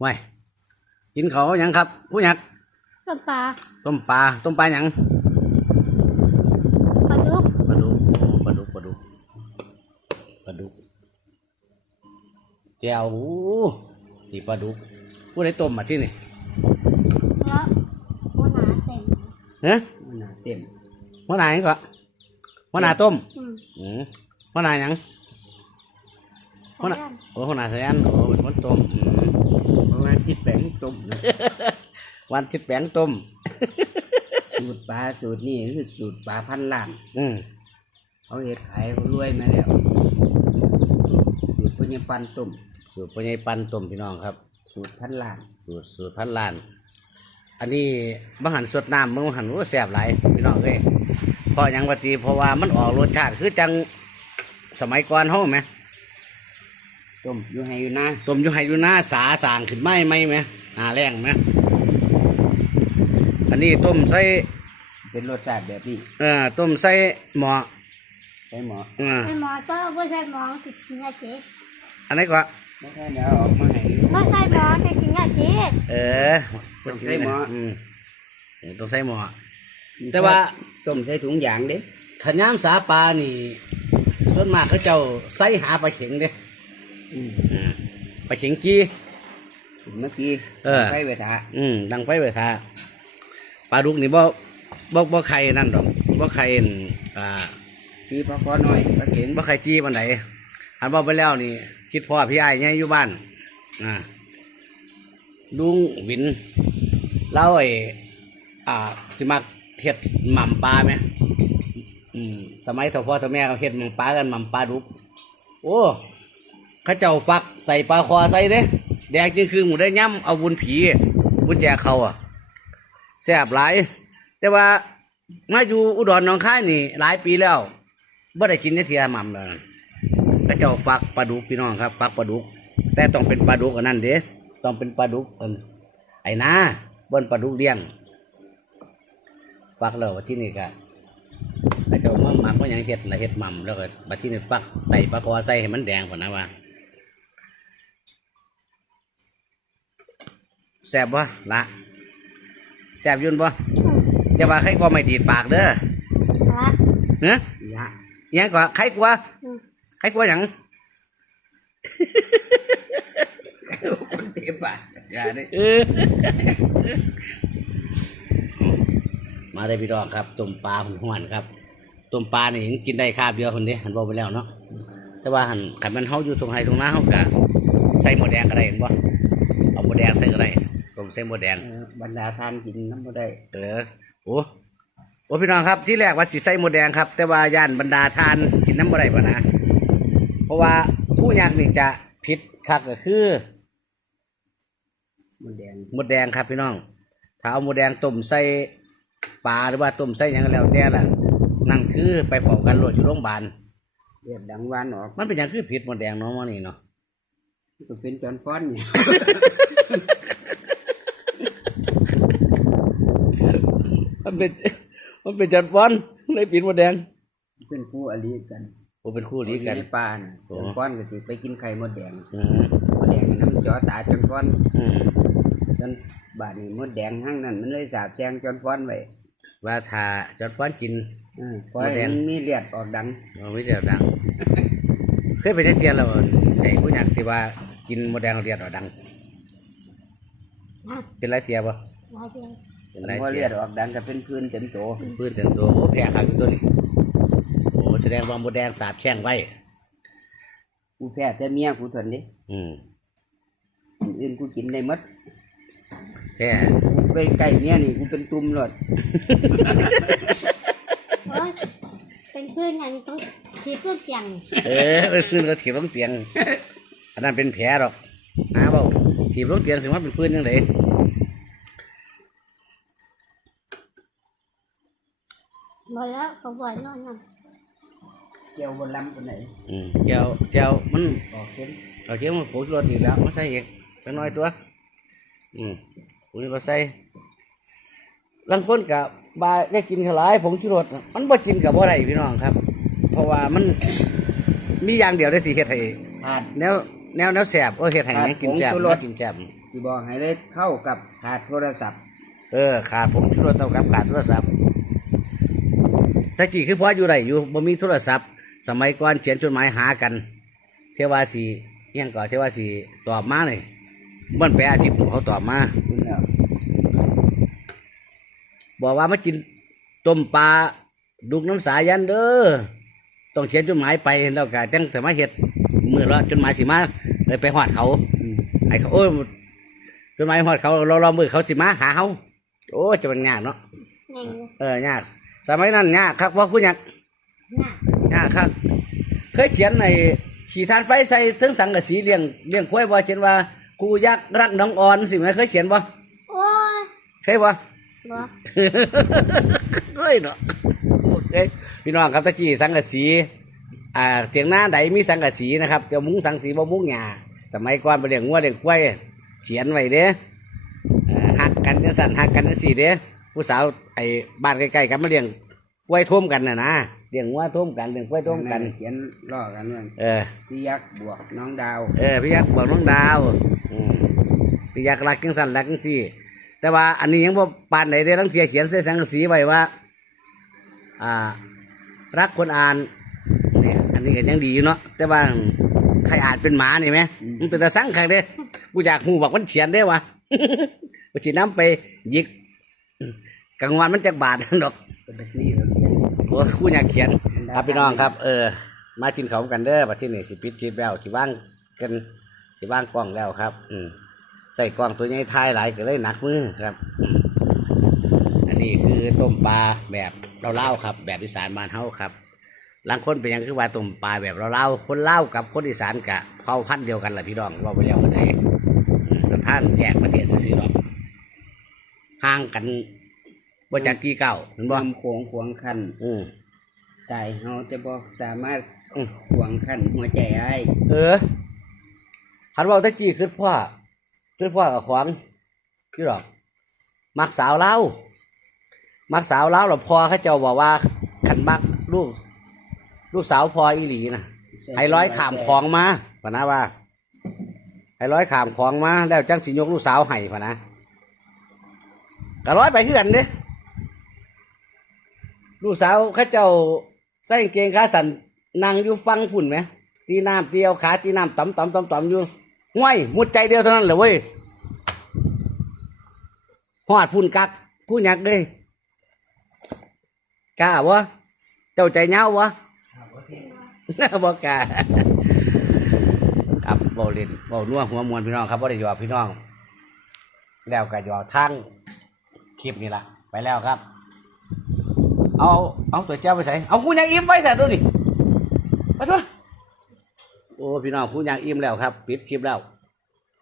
ไว้กินเขาวหยังครับ ผู้หยักต้มปลาต้มปลาต้มปลาหยังปลาดุกปลาดุกโอ้ปลาดุกปลาดุกปลาดุกแก้วโอ้นี่ปลาดุกผู้ใดต้มมาที่นี่แล้วหัวหนาเต็มเฮ้ยมันหนาเต็มหัวหน้าหยังก็หัวหน้าต้มอืมอืมหัวหน้าหยังหัวหน้าใส่ย่างโอ้หัวหน้าสายันโอ้เป็นคนต้มอืม เพราะว่าที่แป้ง ต้มนะวันทิศแปงต้ม สูตรปลาสูตรนี่คือสูตรปลาพันล้านอืมเขาเห็ดขายเขารวยมาแล้วสูตรปุญญปันต้มสูตรปัญญปันต้มพี่น้องครับ สูตรพันล้าน สูตรสูตรพันล้าน อันนี้บังหันสดน้ำมึงบังหันว่าแสบหลายพี่น้องเอ้ยเพราะหยังปฏิเพราะว่ามันออกรสชาติคือจังสมัยก่อนเฮาไหมต้มอยู่ให้อยู่นะต้มอยู่ไห้อยู่หน้าสาสางขึ้นไหมไหมไหม อ่าแรงไหมอันนี้ต้มใส่เป็นรสชาติแบบนี้เอ่อต้มใส่หม้อใช่หมออ่าไอ้หมอต้องไม่ใช่หมอสิกินยาเจ๊อันนี้ก็ไม่ใช่เดี๋ยวเอาออกมาให้ไม่ใช่หมอแต่กินยาเจ๊เออต้องใส่หม้ออืมเออต้องใส่หม้อแต่ว่าต้มใส่ถุงยางเด้ขยามสาปลานี่ ส่วนมากเขาเจ้าใส่หาปลาเข็งเด้อืมอืมปลาเข็งจี เมื่อกี้เออใส่เวทาอืมดังไฟไว้ท่าปลาดุกนี่บ่บ่บ่ไข่นั่นดอกบ่ไข่อั่นอ่า พี่พอคอหน่อยปลาเข็งบ่ไข่จี้ปานใดอันบ่ไปแล้วนี่ คิดพ่อพี่อ้ายเนี่ยอยู่บ้านอ่าลุงวินเล่าไอ้อ่า สิมักเฮ็ดหม่ำปลาไหมอืมสมัยเฒ่าพ่อเฒ่าแม่เขาเฮ็ดหม่ำปลากันหม่ำปลาดุกโอ้เขาเจ้าฟักใส่ปลาคอใส่เด้ แดงจึงคือหมูได้ย่ำเอาบุญผีบุญแจกเขาอะแซ่บหลาย แต่ว่ามาอยู่อุดรหนองคายนี่ หลายปีแล้วบ่ได้กินได้เทียหม่ำเลยเขาเจ้าฟักปลาดุกพี่น้องครับ ฟักปลาดุก แต่ต้องเป็นปลาดุกอันนั้นเด้ต้องเป็นปลาดุกอันไอ้นาบนปลาดุกเลี้ยงฟักแล้วว่าที่นี่ก็เขาเจ้ามาหมักว่าอย่างเห็ดละเห็ดหม่ำแล้วก็บัดที่นี่ฟักใส่ปลาคอใส่ให้มันแดงก่อนนะว่า แซ่บวะละแซ่บอยุ่นบ่อย่าว่าใครกลัวไม่ดีดปากเด้อละเนื้อยะยังกว่าใครกลัวอืมใครกลัวหยังคนเตะปากอย่าได้เออมาได้พี่ดองครับต้มปลาหุ่นหวนครับต้มปลานี่เห็นกินได้คาบเดียวคนเดียวหันบอกไปแล้วเนาะแต่ว่าหันขันมันเฮาอยู่ตรงไหนตรงนั้นเฮากะใส่หมดแดงก็ได้เห็นบ่เอาหมดแดงใส่ก็ได้ต้ม ใส่หมดแดงเออบรรดาทานกินน้ำบ่ได้เออโอ้โอ้พี่น้องครับที่แรกว่าสิใส่หมดแดงครับ แต่ว่าย่านบรรดาทานกินน้ำบ่ได้ปะนะเพราะว่าผู้ยากนี่จะผิดคักก็คือมันแดงหมดแดงครับพี่น้องถ้าเอาหมดแดงต้มใส่ปลาหรือว่าต้มใส่หยังก็แล้วแต่ล่ะนั่นคือไปฝอกกันโหลดอยู่โรงพยาบาลเลือดดังหวานออกมันเป็นอย่างคือผิดหมดแดงเนาะมันนี่เนาะก็เป็นจอนฟ้อนเนี่ย มันเป็น มันเป็นจัดฟอนเลยผิดหมดแดง เป็นคู่อริกันโอ้เป็นคู่นี้กันในป่าน่ะโอ้จอนฟ้อนก็สิไปกินไข่มดแดงอืมมดแดงน้ำจ่อตาจอนฟ้อนอืมจนบาดนี้มดแดงห้างนั้นมันเลยสาบแช่งจอนฟ้อนไว้ว่าถ้าจัดฟอนกินเออปล่อยมดแดงมันมีเลือดออกดังเราไม่เดียวดัง เคยไปจักเทียนแล้วไอ้ผู้อยากที่ว่ากินหมดแดงเรียดเอาดังนะเป็นไรเทียบ่ลายเดียว เป็นไรพอเทีเลืยอดออกดังก็เป็นพื้นเต็มโตพื้นเต็มตัวโอ้แพ้ขาดตัวนี้โอ้แสดงว่าหมดแดงสาบแช่งไว้กูแพ้แต่เมียกูทนดิอืมอันอื่นกูกินได้หมดแพ้กูไปใกล้เมียนี่กูเป็นตุ่มเลยโอ้ยเป็นคลื่นอย่างต้องทีเพื่อเกี่ยงเออไปขึ้นก็ถีบลงเตียงอันนั้นเป็นแผลหรอกนะเบาถีบลงเตียงสิว่าเป็นพื้นยังไง หมด แล้วเขาบ่อยนอนนั่นเกี่ยวบนลำคนไหนอืมเจ้าเจ้ามันออกเข้มเอาเจียวมาผูกรถอีกแล้วมาใส่อีกเป็นน้อยตัว อืมผูกรถใส่บางคนกับบาได้กินขาวหลายผงชูรสน่ะมันบ่กินกับบ่ได้พี่น้องครับ เพราะว่ามันมีอย่างเดียวได้ที่เฮ็ดให้ขาด แนวแนวแนวแสบโอ้เฮ็ดให้หยังกินแสบผงชูรส กินแสบ ที่บอกให้ได้เข้ากับขาดโทรศัพท์ เออขาดผมโทรศัพท์กับขาดโทรศัพท์ ตะกี้คือพออยู่ไรอยู่บ่มีโทรศัพท์ สมัยก่อนเขียนจดหมายหากัน เทวาสีเอียงก่อนเทวาสีตอบมาเลยมันไปอาทิตย์เขาตอบมาคุณแล้วบอกว่ามากินต้มปลาดุกน้ำสายันเด้อต้องเขียนจดหมายไปแล้วก็จังแต่มาเฮ็ดมือละจดหมายสิมาเลยไปหอดเขาอืมไอ้เขาโอ้ยจดหมายหอดเขาเราเรามือเขาสิมาหาเขาโอ้ยจะเป็นงานเนาะแง่งเลยเออยาก สมัยนั้นยากครับว่าคุณยากหน้ายากครับ เคยเขียนในฉีทานไฟใส่ถึงสังกะสีเลี้ยงเลี้ยงควายบ่เขียนว่ากูยักษ์รักน้องอ่อนสิไหมเคยเขียนบ่โอ้ยเคยบ่บ่เคยเนาะโอเคพี่น้องครับตะกี้สังกะสีอ่าเตียงหน้าใดมีสังกะสีนะครับเดี๋ยวมุ้งสังสีบ่มุ้งหญ้าสมัยก่อนไปเลี้ยงงัวเลี้ยงควายเขียนไว้เด้เอ่อหักกันจังสั่นหักกันจังสี่เด้ ผู้สาวไอ้บ้านใกล้ๆกันมาเลี้ยงควายท่วมกันน่ะนะเลี้ยงงัวท่วมกันเลี้ยงควายท่วมกัน เขียนล่อกันว่าเออ พี่ยักษ์บวกน้องดาวเออพี่ยักษ์บอกน้องดาวอืมพี่ยักษ์รักจังสั่นรักจังสี่ แต่ว่าอันนี้ยังบ่ปานไหนเด้ทั้งเทียเขียนเส้นสังกะสีไว้ว่า อ่า รักคนอ่านเนี่ยอันนี้ก็ยังดีอยู่เนาะแต่ว่าใครอ่านเป็นหมานี่ไหมมันเป็นตาสังขังเด้กูอยากหูบอกมันเขียนได้วะ กูฉีน้ำไปหยิก กลางวันมันจะบาดดอกเป็นแบบนี้เราเขียนโอ้กูอยากเขียนครับพี่น้องครับ เออ มากินเขาวกันเด้อประเทศนี้สิปิดคลิปแล้วสิว่างกันสิว่างกล้องแล้วครับ อืมใส่กล้องตัวใหญ่ท้ายหลายก็เลยหนักมือครับอืมอันนี้คือต้มปลาแบบเราเล่าๆครับ แบบอีสานบ้านเฮาครับหลังคนเป็นหยังคือว่าต้มปลาแบบเราเล่าๆคนเล่าวกับคนอีสานกะเผ่าพันธุ์เดียวกันแหละพี่น้องว่าไปแล้วกันเลยมันพันธุ์แยกประเทศซื่อๆหรอกห่างกัน ว่าจากกี่เก้าเห็นบ่ความโขงขวางคันอืมกายเฮาจะบอกสามารถขวางคันหัวใจได้เออหันเว่าตะกี้คือพ่อคือพ่อกับขวางคือหรอกมักสาวเล่ามักสาวเล่าหรอพอเขาเจ้าบอกว่าขันมักลูก ลูกสาวพออีหลีนะไอ้ร้อยขามของมาพะนะว่าไอ้ร้อยขามของมาแล้วจังสิยกลูกสาวให้พะนะก็ร้อยไปคือกันเด้ ลูกสาวเขาเจ้าใส่กางเกงขาสันนั่งอยู่ฟังพุ่นไหมตีน้ำตีเอาขาตีน้ำต่ำต่ำต่ำต่ำอยู่ห้วยมุดใจเดียวเท่านั้นเลยเว้ยหอดพุ่นกักผู้หยักเลยกล้าวะเจ้าใจเงาวะบอกกล้าครับบอเล่นบอนัวหัวมวนพี่น้องครับบ่ได้หยอกพี่น้อง แล้วก็หยอกทั้งคลิปนี่ละไปแล้วครับ เอาเอาตัวเจ้าไปใส่เอาคุณยังอิ่มไว้แต่ดูดิไปตัวโอ้พี่น้องคุณยังอิ่มแล้วครับ ปิดคลิปแล้ว